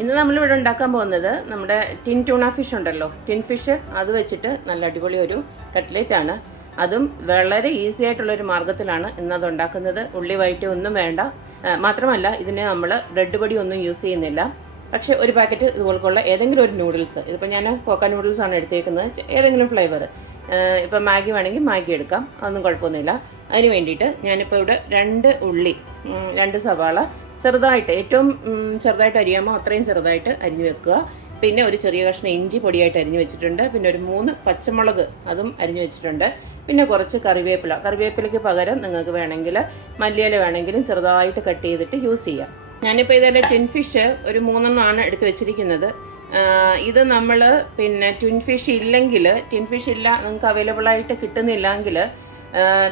ഇന്ന് നമ്മളിവിടെ ഉണ്ടാക്കാൻ പോകുന്നത് നമ്മുടെ ടിൻ ട്യൂണ ഫിഷ് ഉണ്ടല്ലോ, ടിൻ ഫിഷ് അത് വെച്ചിട്ട് നല്ല അടിപൊളി ഒരു കട്ട്ലേറ്റ് ആണ്. അതും വളരെ ഈസി ആയിട്ടുള്ളൊരു മാർഗ്ഗത്തിലാണ് ഇന്നത് ഉണ്ടാക്കുന്നത്. ഉള്ളി വഴറ്റി ഒന്നും വേണ്ട. മാത്രമല്ല ഇതിന് നമ്മൾ ബ്രെഡ് പൊടി ഒന്നും യൂസ് ചെയ്യുന്നില്ല. പക്ഷേ ഒരു പാക്കറ്റ് ഇതുപോലുള്ള ഏതെങ്കിലും ഒരു നൂഡിൽസ്, ഇതിപ്പോൾ ഞാൻ കോക്ക നൂഡിൽസ് ആണ് എടുത്തേക്കുന്നത്, ഏതെങ്കിലും ഫ്ലേവർ. ഇപ്പോൾ മാഗി വേണമെങ്കിൽ മാഗി എടുക്കാം, അതൊന്നും കുഴപ്പമൊന്നുമില്ല. അതിന് വേണ്ടിയിട്ട് ഞാനിപ്പോൾ ഇവിടെ 2 ഉള്ളി, 2 സവാള ചെറുതായിട്ട്, ഏറ്റവും ചെറുതായിട്ട് അരിയാമോ അത്രയും ചെറുതായിട്ട് അരിഞ്ഞു വെക്കുക. പിന്നെ ഒരു ചെറിയ കഷ്ണം ഇഞ്ചി പൊടിയായിട്ട് അരിഞ്ഞു വെച്ചിട്ടുണ്ട്. പിന്നെ ഒരു 3 പച്ചമുളക് അതും അരിഞ്ഞു വെച്ചിട്ടുണ്ട്. പിന്നെ കുറച്ച് കറിവേപ്പിലയ്ക്ക് പകരം നിങ്ങൾക്ക് വേണമെങ്കിൽ മല്ലിയില വേണമെങ്കിലും ചെറുതായിട്ട് കട്ട് ചെയ്തിട്ട് യൂസ് ചെയ്യാം. ഞാനിപ്പോൾ ഇതേ ടിൻ ഫിഷ് ഒരു 3 എടുത്ത് വെച്ചിരിക്കുന്നത്. ഇത് നമ്മൾ പിന്നെ ടിൻ ഫിഷ് ഇല്ല, നിങ്ങൾക്ക് അവൈലബിൾ ആയിട്ട് കിട്ടുന്നില്ലെങ്കിൽ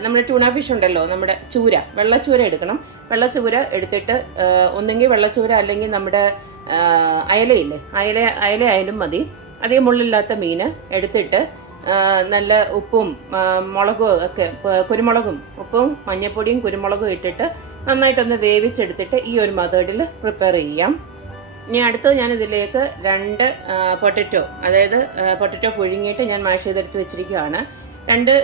നമ്മൾ ട്യൂണ ഫിഷ് ഉണ്ടല്ലോ, നമ്മുടെ ചൂര, വെള്ളച്ചൂര എടുക്കണം. വെള്ളച്ചൂര എടുത്തിട്ട് ഒന്നെങ്കിൽ വെള്ളച്ചൂര അല്ലെങ്കിൽ നമ്മുടെ അയലയില്ലേ, അയല ആയാലും മതി. അധികം മുള്ളില്ലാത്ത മീൻ എടുത്തിട്ട് നല്ല ഉപ്പും മുളകും ഒക്കെ, കുരുമുളകും, ഉപ്പും മഞ്ഞൾപ്പൊടിയും കുരുമുളകും ഇട്ടിട്ട് നന്നായിട്ടൊന്ന് വേവിച്ചെടുത്തിട്ട് ഈ ഒരു മെത്തേഡിൽ പ്രിപ്പയർ ചെയ്യാം. ഇനി അടുത്തത് ഞാൻ ഇതിലേക്ക് 2 പൊട്ടറ്റോ, അതായത് പൊട്ടറ്റോ പുഴുങ്ങിയിട്ട് ഞാൻ മാഷ് ചെയ്തെടുത്ത് വെച്ചിരിക്കുകയാണ്. 2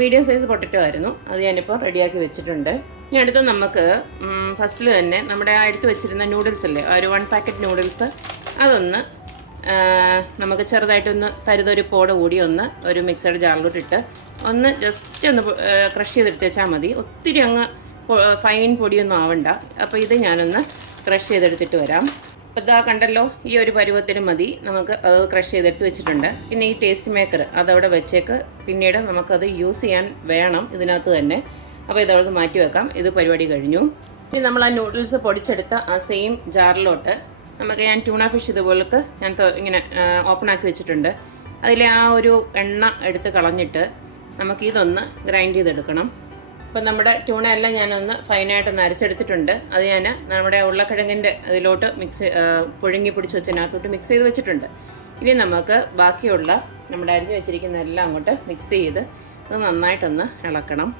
മീഡിയം സൈസ് പൊട്ടറ്റോ ആയിരുന്നു, അത് ഞാനിപ്പോൾ റെഡിയാക്കി വെച്ചിട്ടുണ്ട്. ഇനി അടുത്ത് നമുക്ക് ഫസ്റ്റിൽ തന്നെ നമ്മുടെ എടുത്ത് വെച്ചിരുന്ന നൂഡിൽസ് അല്ലേ, ഒരു 1 പാക്കറ്റ് നൂഡിൽസ്, അതൊന്ന് നമുക്ക് ചെറുതായിട്ടൊന്ന് തരുതൊരുപ്പോടെ കൂടി ഒന്ന് ഒരു മിക്സഡ് ജാറിലോട്ടിട്ട് ഒന്ന് ജസ്റ്റ് ഒന്ന് ക്രഷ് ചെയ്തെടുത്ത് വെച്ചാൽ മതി. ഒത്തിരി അങ്ങ് ഫൈൻ പൊടിയൊന്നും ആവണ്ട. അപ്പോൾ ഇത് ഞാനൊന്ന് ക്രഷ് ചെയ്തെടുത്തിട്ട് വരാം. അപ്പോൾ ഇതാ കണ്ടല്ലോ, ഈ ഒരു പരുവത്തിന് മതി. നമുക്ക് അത് ക്രഷ് ചെയ്തെടുത്ത് വെച്ചിട്ടുണ്ട്. പിന്നെ ഈ ടേസ്റ്റ് മേക്കർ അതവിടെ വെച്ചേക്ക്, പിന്നീട് നമുക്കത് യൂസ് ചെയ്യാൻ വേണം ഇതിനകത്ത് തന്നെ. അപ്പോൾ ഇതവിടെ മാറ്റി വെക്കാം. ഇത് പരിപാടി കഴിഞ്ഞു. ഇനി നമ്മൾ ആ നൂഡിൽസ് പൊടിച്ചെടുത്ത ആ സെയിം ജാറിലോട്ട് നമുക്ക്, ഞാൻ ട്യൂണ ഫിഷ് ഇതുപോലൊക്കെ ഞാൻ ഇങ്ങനെ ഓപ്പൺ ആക്കി വെച്ചിട്ടുണ്ട്. അതിലെ ആ ഒരു എണ്ണ എടുത്ത് കളഞ്ഞിട്ട് നമുക്കിതൊന്ന് ഗ്രൈൻഡ് ചെയ്തെടുക്കണം. അപ്പോൾ നമ്മുടെ ട്യൂണ എല്ലാം ഞാനൊന്ന് ഫൈനായിട്ടൊന്ന് അരച്ചെടുത്തിട്ടുണ്ട്. അത് ഞാൻ നമ്മുടെ ഉരുളക്കിഴങ്ങിൻ്റെ അതിലോട്ട് പുഴുങ്ങി പിടിച്ച് വെച്ചതിനകത്തോട്ട് മിക്സ് ചെയ്ത് വെച്ചിട്ടുണ്ട്. ഇനി നമുക്ക് ബാക്കിയുള്ള നമ്മുടെ അരിഞ്ഞ് വെച്ചിരിക്കുന്ന എല്ലാം അങ്ങോട്ട് മിക്സ് ചെയ്ത് അത് നന്നായിട്ടൊന്ന് ഇളക്കണം.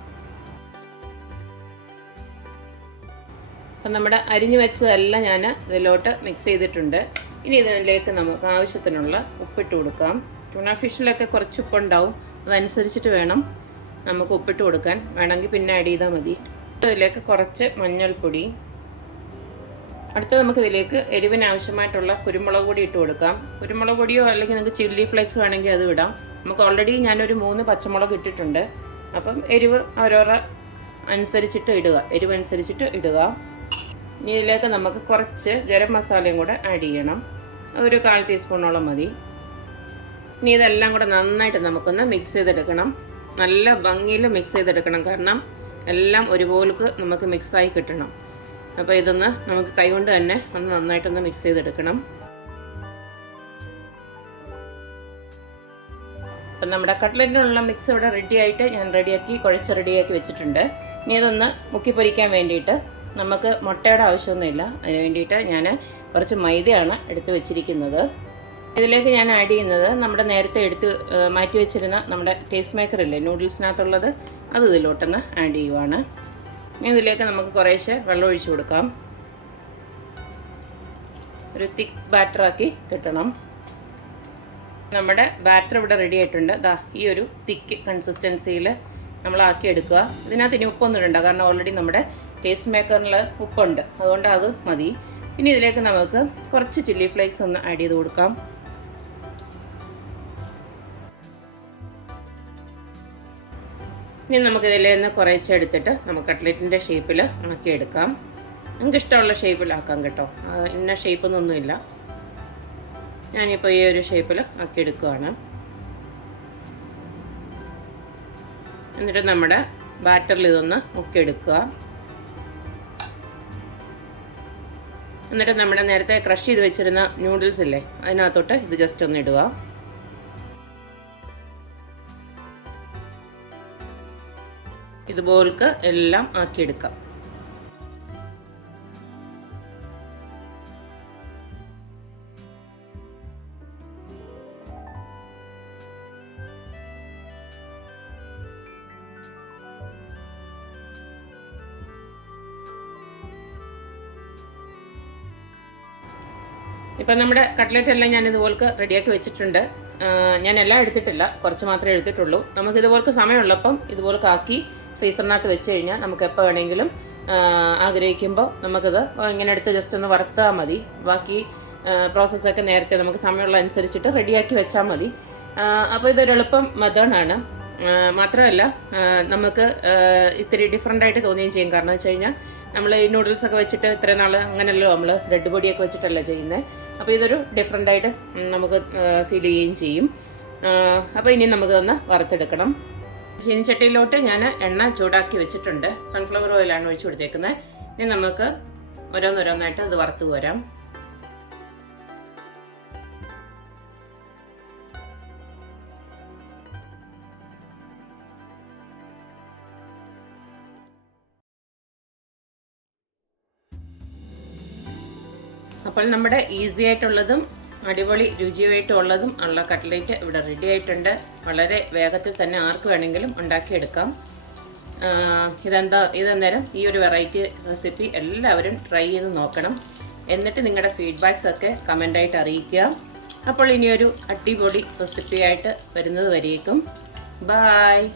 അപ്പം നമ്മുടെ അരിഞ്ഞു വെച്ചതെല്ലാം ഞാൻ ഇതിലോട്ട് മിക്സ് ചെയ്തിട്ടുണ്ട്. ഇനി ഇതിലേക്ക് നമുക്ക് ആവശ്യത്തിനുള്ള ഉപ്പിട്ട് കൊടുക്കാം. ട്യൂണ ഫിഷിലൊക്കെ കുറച്ച് ഉപ്പുണ്ടാവും, അതനുസരിച്ചിട്ട് വേണം നമുക്ക് ഉപ്പിട്ട് കൊടുക്കാൻ. വേണമെങ്കിൽ പിന്നെ ആഡ് ചെയ്താൽ മതി. ഇതിലേക്ക് കുറച്ച് മഞ്ഞൾപ്പൊടി. അടുത്ത നമുക്കിതിലേക്ക് എരിവിന് ആവശ്യമായിട്ടുള്ള കുരുമുളക് പൊടി ഇട്ട് കൊടുക്കാം. കുരുമുളക് പൊടിയോ അല്ലെങ്കിൽ നിങ്ങൾക്ക് ചില്ലി ഫ്ലേക്സ് വേണമെങ്കിൽ അത് ഇടാം. നമുക്ക് ഓൾറെഡി ഞാനൊരു 3 പച്ചമുളക് ഇട്ടിട്ടുണ്ട്. അപ്പം എരിവ് ഓരോരോ അനുസരിച്ചിട്ട് ഇടുക, എരിവനുസരിച്ചിട്ട് ഇടുക. ഇനി ഇതിലേക്ക് നമുക്ക് കുറച്ച് ഗരം മസാലയും കൂടെ ആഡ് ചെയ്യണം. അതൊരു 1/4 ടീസ്പൂണോളം മതി. ഇനി ഇതെല്ലാം കൂടെ നന്നായിട്ട് നമുക്കൊന്ന് മിക്സ് ചെയ്തെടുക്കണം. നല്ല ഭംഗിയിൽ മിക്സ് ചെയ്തെടുക്കണം, കാരണം എല്ലാം ഒരുപോലെ നമുക്ക് മിക്സായി കിട്ടണം. അപ്പോൾ ഇതൊന്ന് നമുക്ക് കൈകൊണ്ട് തന്നെ ഒന്ന് നന്നായിട്ടൊന്ന് മിക്സ് ചെയ്തെടുക്കണം. അപ്പം നമ്മുടെ കട്ട്ലറ്റിനുള്ള മിക്സ് ഇവിടെ റെഡിയായിട്ട് ഞാൻ കുഴച്ച് റെഡിയാക്കി വെച്ചിട്ടുണ്ട്. ഇനി ഇതൊന്ന് മുക്കി പൊരിക്കാൻ വേണ്ടിയിട്ട് നമുക്ക് മുട്ടയുടെ ആവശ്യമൊന്നുമില്ല. അതിന് വേണ്ടിയിട്ട് ഞാൻ കുറച്ച് മൈദയാണ് എടുത്ത് വെച്ചിരിക്കുന്നത്. ഇതിലേക്ക് ഞാൻ ആഡ് ചെയ്യുന്നത് നമ്മുടെ നേരത്തെ മാറ്റി വെച്ചിരുന്ന നമ്മുടെ ടേസ്റ്റ് മേക്കർ ഇല്ലേ, നൂഡിൽസിനകത്തുള്ളത്, അത് ഇതിലോട്ടൊന്ന് ആഡ് ചെയ്യുവാണ്. ഇനി ഇതിലേക്ക് നമുക്ക് കുറേശ്ശെ വെള്ളം ഒഴിച്ച് കൊടുക്കാം. ഒരു തിക്ക് ബാറ്ററാക്കി കിട്ടണം. നമ്മുടെ ബാറ്റർ ഇവിടെ റെഡി ആയിട്ടുണ്ട്. ദാ ഈ ഒരു തിക്ക് കൺസിസ്റ്റൻസിയിൽ നമ്മളാക്കി എടുക്കുക. ഇതിനകത്ത് ഇനി ഉപ്പൊന്നും ഇടണ്ട, കാരണം ഓൾറെഡി നമ്മുടെ ടേസ്റ്റ് മേക്കറിൽ ഉപ്പുണ്ട്, അതുകൊണ്ട് അത് മതി. ഇനി ഇതിലേക്ക് നമുക്ക് കുറച്ച് ചില്ലി ഫ്ലേക്സ് ഒന്ന് ആഡ് ചെയ്ത് കൊടുക്കാം. ഇനി നമുക്കിതിലെ നിന്ന് കുറച്ചെടുത്തിട്ട് നമുക്ക് കട്ട്ലറ്റിൻ്റെ ഷേപ്പിൽ ആക്കിയെടുക്കാം. നിങ്ങൾക്ക് ഇഷ്ടമുള്ള ഷേപ്പിലാക്കാം കേട്ടോ, ഇന്ന ഷേപ്പൊന്നൊന്നുമില്ല. ഞാനിപ്പോൾ ഈ ഒരു ഷേപ്പിൽ ആക്കിയെടുക്കുകയാണ്. എന്നിട്ട് നമ്മുടെ ബാറ്ററിൽ ഇതൊന്ന് മുക്കിയെടുക്കുക. എന്നിട്ട് നമ്മുടെ നേരത്തെ ക്രഷ് ചെയ്ത് വെച്ചിരുന്ന നൂഡിൽസ് ഇല്ലേ, അതിനകത്തോട്ട് ഇത് ജസ്റ്റ് ഒന്ന് ഇടുക. ഇതുപോലക്ക് എല്ലാം ആക്കിയെടുക്കാം. ഇപ്പം നമ്മുടെ കട്ട്ലറ്റ് എല്ലാം ഞാൻ ഇതുപോൾക്ക് റെഡിയാക്കി വെച്ചിട്ടുണ്ട്. ഞാൻ എല്ലാം എടുത്തിട്ടില്ല, കുറച്ച് മാത്രമേ എടുത്തിട്ടുള്ളൂ. നമുക്ക് ഇതുപോൾക്ക് സമയമുള്ളപ്പം ഇതുപോൾക്ക് ആക്കി ഫ്രീസറിനകത്ത് വെച്ച് കഴിഞ്ഞാൽ നമുക്ക് എപ്പോൾ വേണമെങ്കിലും ആഗ്രഹിക്കുമ്പോൾ നമുക്കിത് ഇങ്ങനെ എടുത്ത് ജസ്റ്റ് ഒന്ന് വറുത്താൽ മതി. ബാക്കി പ്രോസസ്സൊക്കെ നേരത്തെ നമുക്ക് സമയമുള്ള അനുസരിച്ചിട്ട് റെഡിയാക്കി വെച്ചാൽ മതി. അപ്പോൾ ഇതൊരു എളുപ്പം മെത്തേഡാണ്. മാത്രമല്ല നമുക്ക് ഇത്തിരി ഡിഫറെൻ്റായിട്ട് തോന്നുകയും ചെയ്യും. കാരണം വെച്ച് കഴിഞ്ഞാൽ നമ്മൾ ഈ നൂഡിൽസൊക്കെ വെച്ചിട്ട് ഇത്ര നാൾ അങ്ങനെയല്ലോ നമ്മൾ ബ്രെഡ് പൊടിയൊക്കെ വെച്ചിട്ടല്ല ചെയ്യുന്നത്. അപ്പോൾ ഇതൊരു ഡിഫറെൻ്റായിട്ട് നമുക്ക് ഫീൽ ചെയ്യുകയും ചെയ്യും. അപ്പോൾ ഇനി നമുക്കിതൊന്ന് വറുത്തെടുക്കണം. ചീനിച്ചട്ടിയിലോട്ട് ഞാൻ എണ്ണ ചൂടാക്കി വെച്ചിട്ടുണ്ട്. സൺഫ്ലവർ ഓയിലാണ് ഒഴിച്ചു കൊടുത്തേക്കുന്നത്. ഇനി നമുക്ക് ഓരോന്നോരോന്നായിട്ട് അത് വറുത്ത് പോരാം. അപ്പോൾ നമ്മുടെ ഈസി ആയിട്ടുള്ളതും അടിപൊളി രുചിയായിട്ടുള്ളതും ഉള്ള കട്ട്ലേറ്റ് ഇവിടെ റെഡി ആയിട്ടുണ്ട്. വളരെ വേഗത്തിൽ തന്നെ ആർക്ക് വേണമെങ്കിലും ഉണ്ടാക്കിയെടുക്കാം. ഇതന്നേരം ഈ ഒരു വെറൈറ്റി റെസിപ്പി എല്ലാവരും ട്രൈ ചെയ്ത് നോക്കണം. എന്നിട്ട് നിങ്ങളുടെ ഫീഡ്ബാക്സൊക്കെ കമൻ്റായിട്ട് അറിയിക്കുക. അപ്പോൾ ഇനിയൊരു അടിപൊളി റെസിപ്പിയായിട്ട് വരുന്നത് വരേക്കും. ബായ്.